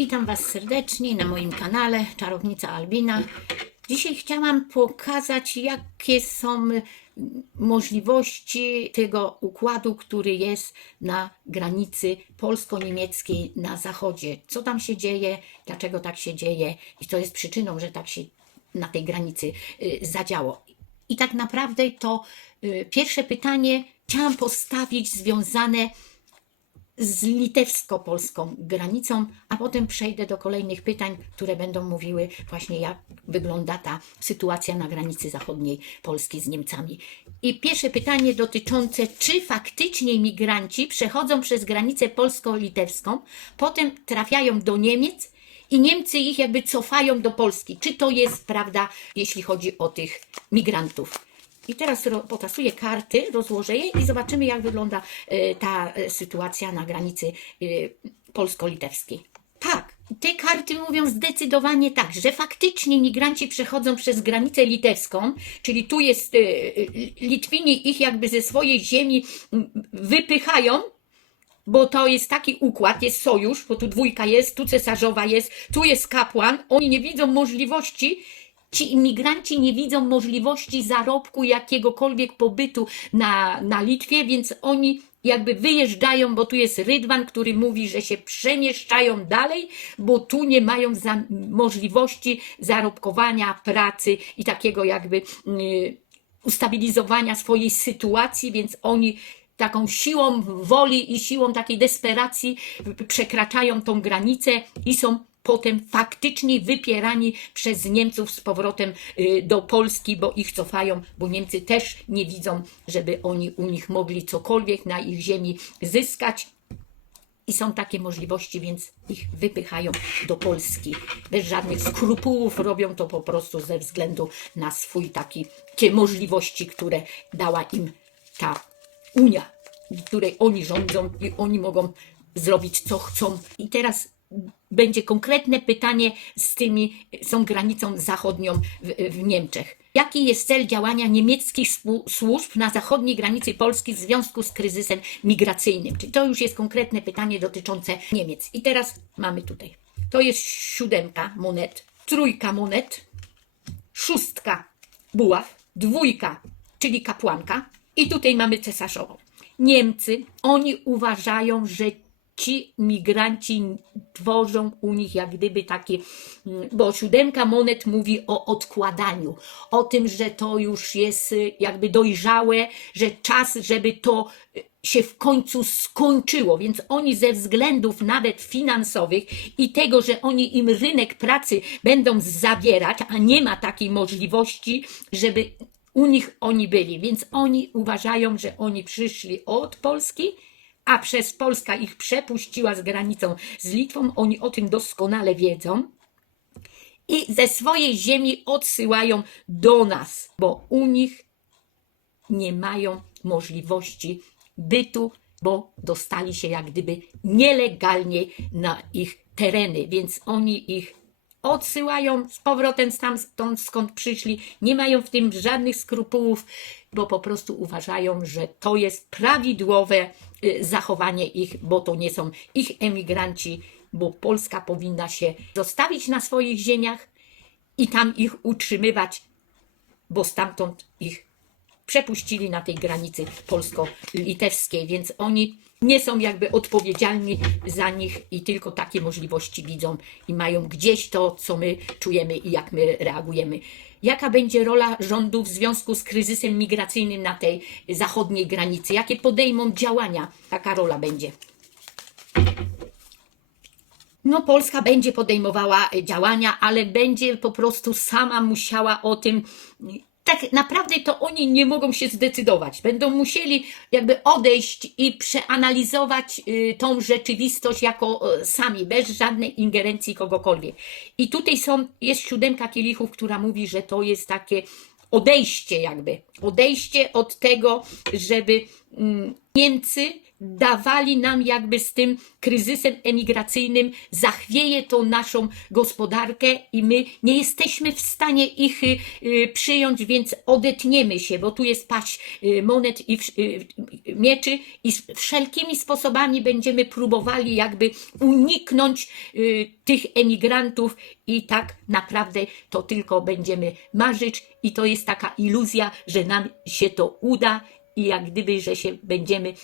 Witam Was serdecznie na moim kanale Czarownica Albina. Dzisiaj chciałam pokazać, jakie są możliwości tego układu, który jest na granicy polsko-niemieckiej na zachodzie. Co tam się dzieje, dlaczego tak się dzieje i co jest przyczyną, że tak się na tej granicy y, zadziało. I tak naprawdę to y, pierwsze pytanie chciałam postawić związane z litewsko-polską granicą, a potem przejdę do kolejnych pytań, które będą mówiły właśnie, jak wygląda ta sytuacja na granicy zachodniej Polski z Niemcami. I pierwsze pytanie dotyczące, czy faktycznie migranci przechodzą przez granicę polsko-litewską, potem trafiają do Niemiec i Niemcy ich jakby cofają do Polski. Czy to jest prawda, jeśli chodzi o tych migrantów? I teraz potasuję karty, rozłożę je i zobaczymy, jak wygląda e, ta e, sytuacja na granicy e, polsko-litewskiej. Tak, te karty mówią zdecydowanie tak, że faktycznie migranci przechodzą przez granicę litewską, czyli tu jest Litwini ich jakby ze swojej ziemi wypychają, bo to jest taki układ, jest sojusz, bo tu dwójka jest, tu cesarzowa jest, tu jest kapłan, oni nie widzą możliwości, ci imigranci nie widzą możliwości zarobku jakiegokolwiek pobytu na, na Litwie, więc oni jakby wyjeżdżają, bo tu jest Rydwan, który mówi, że się przemieszczają dalej, bo tu nie mają za, możliwości zarobkowania, pracy i takiego jakby yy, ustabilizowania swojej sytuacji, więc oni taką siłą woli i siłą takiej desperacji przekraczają tą granicę i są potem faktycznie wypierani przez Niemców z powrotem y, do Polski, bo ich cofają, bo Niemcy też nie widzą, żeby oni u nich mogli cokolwiek na ich ziemi zyskać. I są takie możliwości, więc ich wypychają do Polski. Bez żadnych skrupułów robią to po prostu ze względu na swój taki, takie możliwości, które dała im ta Unia, której oni rządzą i oni mogą zrobić co chcą. I teraz będzie konkretne pytanie z tymi, z tą granicą zachodnią w, w Niemczech. Jaki jest cel działania niemieckich służb na zachodniej granicy Polski w związku z kryzysem migracyjnym? Czyli to już jest konkretne pytanie dotyczące Niemiec. I teraz mamy tutaj. To jest siódemka monet, trójka monet, szóstka buław, dwójka, czyli kapłanka i tutaj mamy cesarzową. Niemcy, oni uważają, że ci migranci tworzą u nich jak gdyby takie, mm, bo siódemka monet mówi o odkładaniu, o tym, że to już jest y, jakby dojrzałe, że czas, żeby to y, się w końcu skończyło, więc oni ze względów nawet finansowych i tego, że oni im rynek pracy będą zabierać, a nie ma takiej możliwości, żeby u nich oni byli, więc oni uważają, że oni przyszli od Polski, a przez Polska ich przepuściła z granicą. Z Litwą, oni o tym doskonale wiedzą. I ze swojej ziemi odsyłają do nas, bo u nich nie mają możliwości bytu, bo dostali się jak gdyby nielegalnie na ich tereny, więc oni ich odsyłają z powrotem stamtąd, skąd przyszli, nie mają w tym żadnych skrupułów, bo po prostu uważają, że to jest prawidłowe y, zachowanie ich, bo to nie są ich emigranci, bo Polska powinna się zostawić na swoich ziemiach i tam ich utrzymywać, bo stamtąd ich przepuścili na tej granicy polsko-litewskiej, więc oni nie są jakby odpowiedzialni za nich i tylko takie możliwości widzą i mają gdzieś to, co my czujemy i jak my reagujemy. Jaka będzie rola rządu w związku z kryzysem migracyjnym na tej zachodniej granicy? Jakie podejmą działania taka rola będzie? No, Polska będzie podejmowała e, działania, ale będzie po prostu sama musiała o tym. Tak naprawdę to oni nie mogą się zdecydować. Będą musieli jakby odejść i przeanalizować y, tą rzeczywistość jako y, sami, bez żadnej ingerencji kogokolwiek. I tutaj są, jest siódemka kielichów, która mówi, że to jest takie odejście jakby. Odejście od tego, żeby mm, Niemcy dawali nam jakby z tym kryzysem emigracyjnym, zachwieje to naszą gospodarkę i my nie jesteśmy w stanie ich y, przyjąć, więc odetniemy się, bo tu jest paść y, monet i y, mieczy i wszelkimi sposobami będziemy próbowali jakby uniknąć tych emigrantów i tak naprawdę to tylko będziemy marzyć i to jest taka iluzja, że nam się to uda i jak gdyby, że się będziemy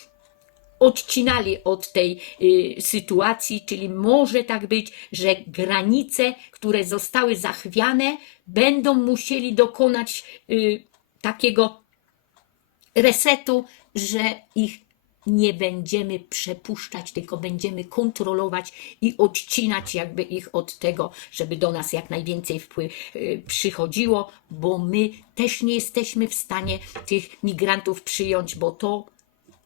odcinali od tej y, sytuacji, czyli może tak być, że granice, które zostały zachwiane, będą musieli dokonać y, takiego resetu, że ich nie będziemy przepuszczać, tylko będziemy kontrolować i odcinać jakby ich od tego, żeby do nas jak najwięcej wpływ y, przychodziło, bo my też nie jesteśmy w stanie tych migrantów przyjąć, bo to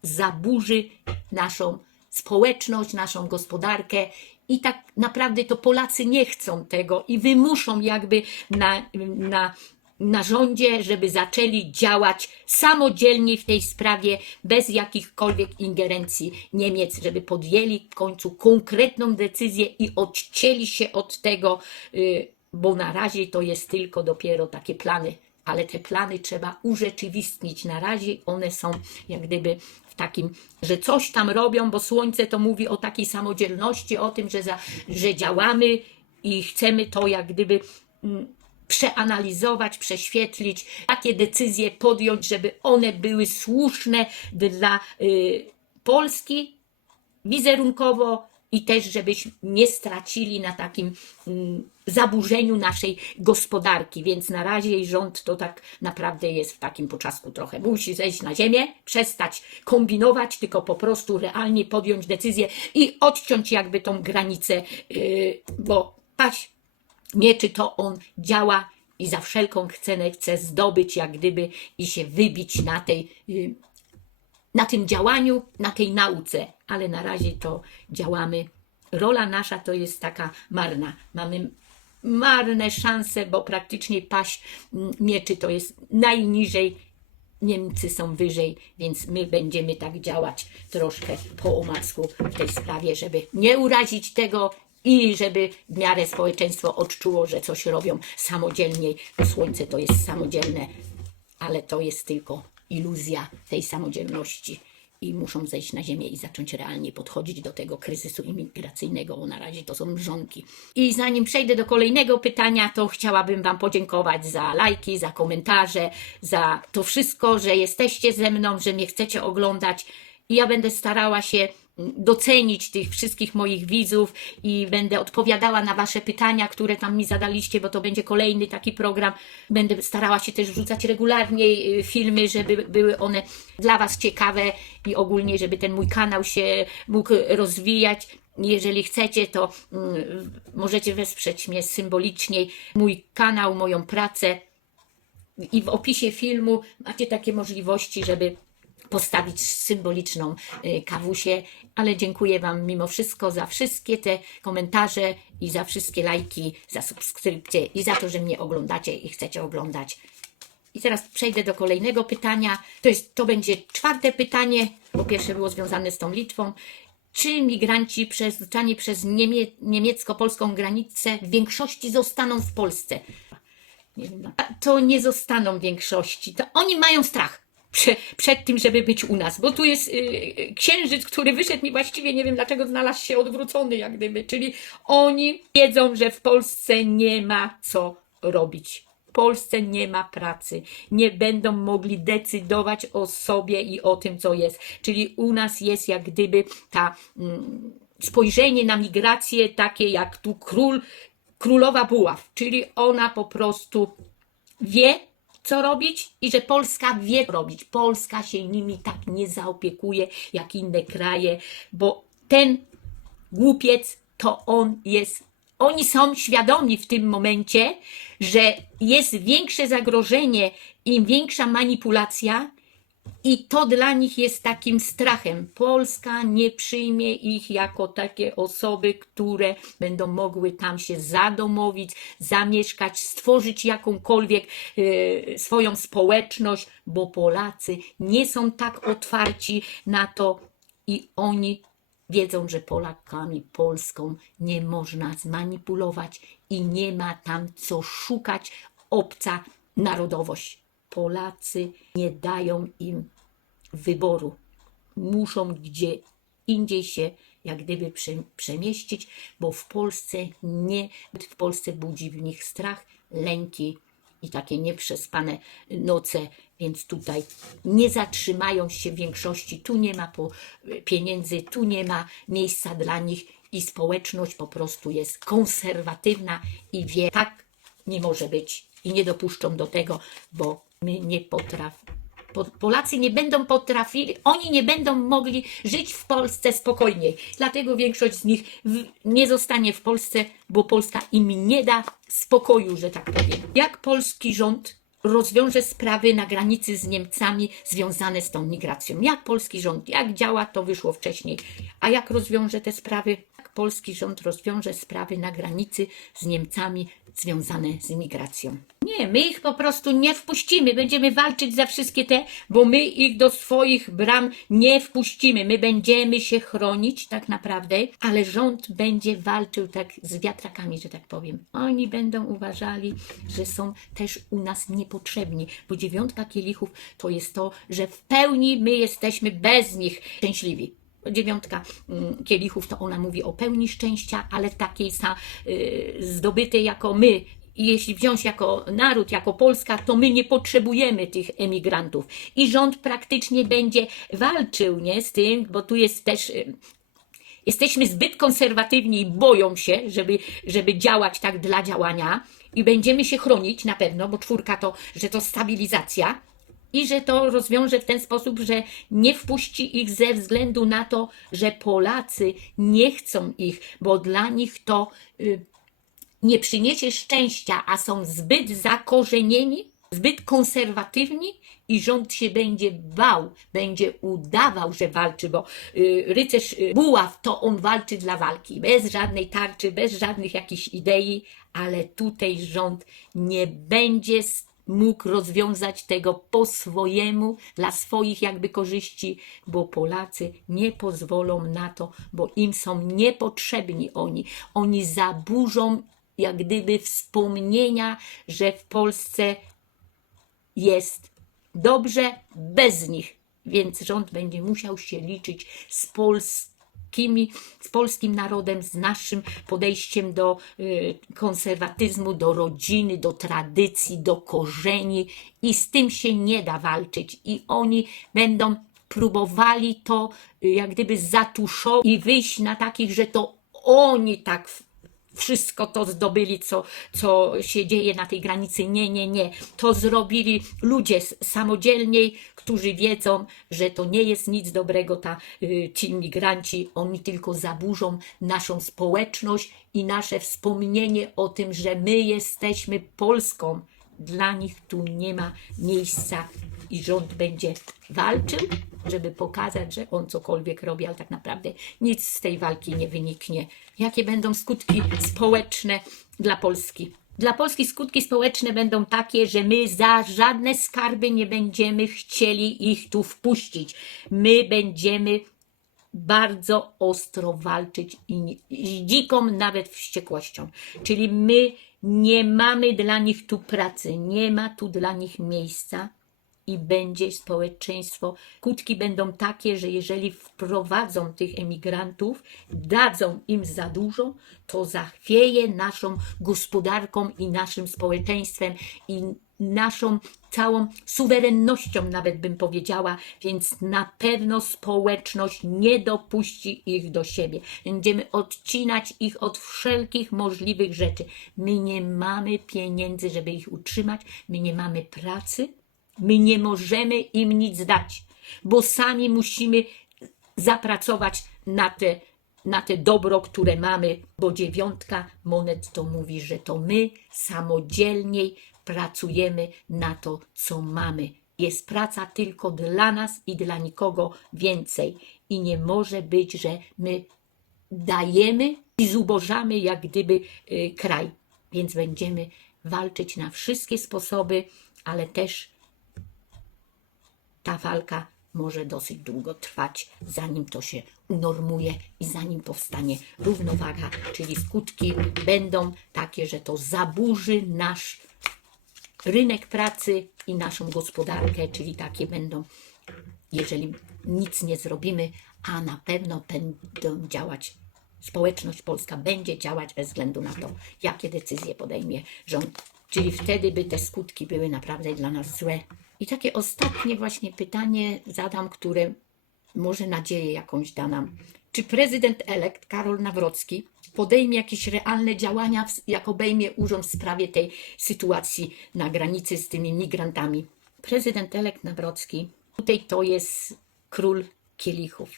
zaburzy naszą społeczność, naszą gospodarkę. I tak naprawdę to Polacy nie chcą tego i wymuszą jakby na, na, na rządzie, żeby zaczęli działać samodzielnie w tej sprawie, bez jakichkolwiek ingerencji Niemiec, żeby podjęli w końcu konkretną decyzję i odcięli się od tego, y, bo na razie to jest tylko dopiero takie plany ale te plany trzeba urzeczywistnić. Na razie one są jak gdyby w takim, że coś tam robią, bo słońce to mówi o takiej samodzielności, o tym, że, za, że działamy i chcemy to jak gdyby mm, przeanalizować, prześwietlić, takie decyzje podjąć, żeby one były słuszne dla y, Polski, wizerunkowo i też, żebyśmy nie stracili na takim mm, zaburzeniu naszej gospodarki. Więc na razie rząd to tak naprawdę jest w takim poczasku trochę. Musi zejść na ziemię, przestać kombinować, tylko po prostu realnie podjąć decyzję i odciąć jakby tą granicę, yy, bo paść mieczy to on działa i za wszelką cenę chce zdobyć jak gdyby i się wybić na tej yy, na tym działaniu, na tej nauce, ale na razie to działamy. Rola nasza to jest taka marna. Mamy marne szanse, bo praktycznie paść mieczy to jest najniżej. Niemcy są wyżej, więc my będziemy tak działać troszkę po omacku w tej sprawie, żeby nie urazić tego i żeby w miarę społeczeństwo odczuło, że coś robią samodzielnie, bo słońce to jest samodzielne, ale to jest tylko iluzja tej samodzielności. I muszą zejść na ziemię i zacząć realnie podchodzić do tego kryzysu imigracyjnego, bo na razie to są mrzonki. I zanim przejdę do kolejnego pytania, to chciałabym Wam podziękować za lajki, za komentarze, za to wszystko, że jesteście ze mną, że mnie chcecie oglądać. I ja będę starała się docenić tych wszystkich moich widzów i będę odpowiadała na Wasze pytania, które tam mi zadaliście, bo to będzie kolejny taki program. Będę starała się też wrzucać regularnie y, filmy, żeby były one dla Was ciekawe i ogólnie, żeby ten mój kanał się mógł rozwijać. Jeżeli chcecie, to mm, możecie wesprzeć mnie symbolicznie, mój kanał, moją pracę i w opisie filmu macie takie możliwości, żeby postawić symboliczną y, kawusię, ale dziękuję Wam mimo wszystko za wszystkie te komentarze i za wszystkie lajki, za subskrypcje i za to, że mnie oglądacie i chcecie oglądać. I teraz przejdę do kolejnego pytania. To, jest, to będzie czwarte pytanie, bo pierwsze było związane z tą Litwą. Czy migranci przerzucani przez niemie, niemiecko-polską granicę w większości zostaną w Polsce? Nie wiem, no. to nie zostaną w większości. To oni mają strach prze, przed tym, żeby być u nas, bo tu jest y, księżyc, który wyszedł mi właściwie, nie wiem dlaczego znalazł się odwrócony, jak gdyby, czyli oni wiedzą, że w Polsce nie ma co robić. W Polsce nie ma pracy, nie będą mogli decydować o sobie i o tym, co jest. Czyli u nas jest jak gdyby ta mm, spojrzenie na migrację takie jak tu król, królowa buław, czyli ona po prostu wie, co robić i że Polska wie robić. Polska się nimi tak nie zaopiekuje jak inne kraje, bo ten głupiec to on jest. Oni są świadomi w tym momencie, że jest większe zagrożenie, im większa manipulacja, i to dla nich jest takim strachem. Polska nie przyjmie ich jako takie osoby, które będą mogły tam się zadomowić, zamieszkać, stworzyć jakąkolwiek e, swoją społeczność, bo Polacy nie są tak otwarci na to i oni wiedzą, że Polakami, Polską nie można zmanipulować i nie ma tam co szukać obca narodowość. Polacy nie dają im wyboru. Muszą gdzie indziej się jak gdyby prze- przemieścić, bo w Polsce nie, w Polsce budzi w nich strach, lęki i takie nieprzespane noce, więc tutaj nie zatrzymają się w większości. Tu nie ma pieniędzy, tu nie ma miejsca dla nich i społeczność po prostu jest konserwatywna i wie, tak nie może być i nie dopuszczą do tego, bo my nie potrafimy. Po- Polacy nie będą potrafili, oni nie będą mogli żyć w Polsce spokojniej. Dlatego większość z nich nie zostanie w Polsce, bo Polska im nie da spokoju, że tak powiem. Jak polski rząd rozwiąże sprawy na granicy z Niemcami związane z tą migracją? Jak polski rząd, jak działa, to wyszło wcześniej. A jak rozwiąże te sprawy? Polski rząd rozwiąże sprawy na granicy z Niemcami związane z migracją? Nie, my ich po prostu nie wpuścimy. Będziemy walczyć za wszystkie te, bo my ich do swoich bram nie wpuścimy. My będziemy się chronić tak naprawdę, ale rząd będzie walczył tak z wiatrakami, że tak powiem. Oni będą uważali, że są też u nas niepotrzebni, bo dziewiątka kielichów to jest to, że w pełni my jesteśmy bez nich szczęśliwi dziewiątka mm, kielichów, to ona mówi o pełni szczęścia, ale takiej sa, y, zdobytej jako my. I jeśli wziąć jako naród, jako Polska, to my nie potrzebujemy tych emigrantów. I rząd praktycznie będzie walczył nie, z tym, bo tu jest też y, jesteśmy zbyt konserwatywni i boją się, żeby, żeby działać tak dla działania i będziemy się chronić na pewno, bo czwórka to, że to stabilizacja i że to rozwiąże w ten sposób, że nie wpuści ich ze względu na to, że Polacy nie chcą ich, bo dla nich to y, nie przyniesie szczęścia, a są zbyt zakorzenieni, zbyt konserwatywni i rząd się będzie bał, będzie udawał, że walczy, bo y, rycerz y, buław to on walczy dla walki, bez żadnej tarczy, bez żadnych jakichś idei, ale tutaj rząd nie będzie mógł rozwiązać tego po swojemu, dla swoich jakby korzyści, bo Polacy nie pozwolą na to, bo im są niepotrzebni oni. Oni zaburzą jak gdyby wspomnienia, że w Polsce jest dobrze bez nich, więc rząd będzie musiał się liczyć z polskimi, z polskim narodem, z naszym podejściem do y, konserwatyzmu, do rodziny, do tradycji, do korzeni. I z tym się nie da walczyć. I oni będą próbowali to y, jak gdyby zatuszować i wyjść na takich, że to oni tak wszystko to zdobyli, co, co się dzieje na tej granicy. Nie, nie, nie. To zrobili ludzie samodzielniej, którzy wiedzą, że to nie jest nic dobrego, ta, y, ci imigranci. Oni tylko zaburzą naszą społeczność i nasze wspomnienie o tym, że my jesteśmy Polską. Dla nich tu nie ma miejsca i rząd będzie walczył, żeby pokazać, że on cokolwiek robi, ale tak naprawdę nic z tej walki nie wyniknie. Jakie będą skutki społeczne dla Polski? Dla Polski skutki społeczne będą takie, że my za żadne skarby nie będziemy chcieli ich tu wpuścić. My będziemy bardzo ostro walczyć i, i dziką nawet wściekłością. Czyli my nie mamy dla nich tu pracy, nie ma tu dla nich miejsca i będzie społeczeństwo. Skutki będą takie, że jeżeli wprowadzą tych emigrantów, dadzą im za dużo, to zachwieje naszą gospodarką i naszym społeczeństwem i naszą całą suwerennością, nawet bym powiedziała, więc na pewno społeczność nie dopuści ich do siebie. Będziemy odcinać ich od wszelkich możliwych rzeczy. My nie mamy pieniędzy, żeby ich utrzymać, my nie mamy pracy, my nie możemy im nic dać, bo sami musimy zapracować na te, na te dobro, które mamy, bo dziewiątka monet to mówi, że to my samodzielniej pracujemy na to, co mamy. Jest praca tylko dla nas i dla nikogo więcej. I nie może być, że my dajemy i zubożamy jak gdyby y, kraj. Więc będziemy walczyć na wszystkie sposoby, ale też ta walka może dosyć długo trwać, zanim to się unormuje i zanim powstanie równowaga, czyli skutki będą takie, że to zaburzy nasz rynek pracy i naszą gospodarkę, czyli takie będą, jeżeli nic nie zrobimy, a na pewno będą działać, społeczność polska będzie działać bez względu na to, jakie decyzje podejmie rząd. Czyli wtedy by te skutki były naprawdę dla nas złe. I takie ostatnie właśnie pytanie zadam, które może nadzieję jakąś da nam. Czy prezydent elekt Karol Nawrocki podejmie jakieś realne działania, jak obejmie urząd w sprawie tej sytuacji na granicy z tymi migrantami? Prezydent elekt Nawrocki, tutaj to jest król kielichów.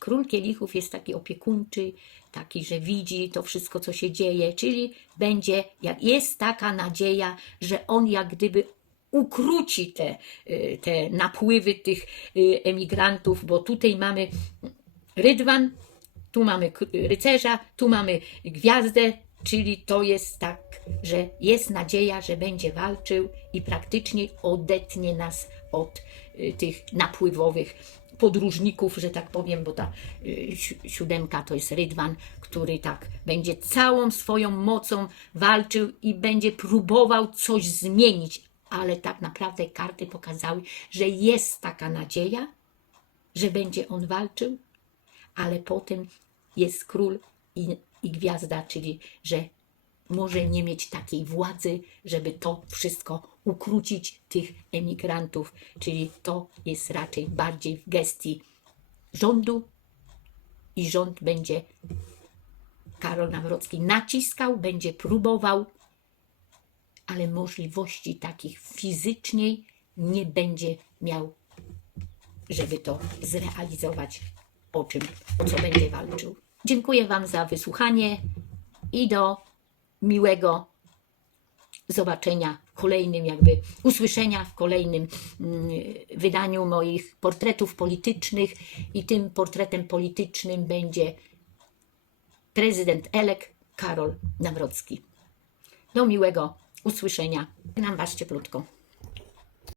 Król kielichów jest taki opiekuńczy, taki, że widzi to wszystko, co się dzieje, czyli będzie, jest taka nadzieja, że on jak gdyby ukróci te, y, te napływy tych y, emigrantów, bo tutaj mamy rydwan, tu mamy k- rycerza, tu mamy gwiazdę, czyli to jest tak, że jest nadzieja, że będzie walczył i praktycznie odetnie nas od y, tych napływowych podróżników, że tak powiem, bo ta y, si- siódemka to jest rydwan, który tak będzie całą swoją mocą walczył i będzie próbował coś zmienić, ale tak naprawdę karty pokazały, że jest taka nadzieja, że będzie on walczył, ale potem jest król i, i gwiazda, czyli że może nie mieć takiej władzy, żeby to wszystko ukrócić tych emigrantów, czyli to jest raczej bardziej w gestii rządu i rząd będzie Karol Nawrocki naciskał, będzie próbował, ale możliwości takich fizyczniej nie będzie miał żeby to zrealizować, o czym, o co będzie walczył. Dziękuję Wam za wysłuchanie i do miłego zobaczenia w kolejnym, jakby usłyszenia w kolejnym mm, wydaniu moich portretów politycznych i tym portretem politycznym będzie prezydent Elek Karol Nawrocki. Do miłego usłyszenia. Nam Was cieplutko.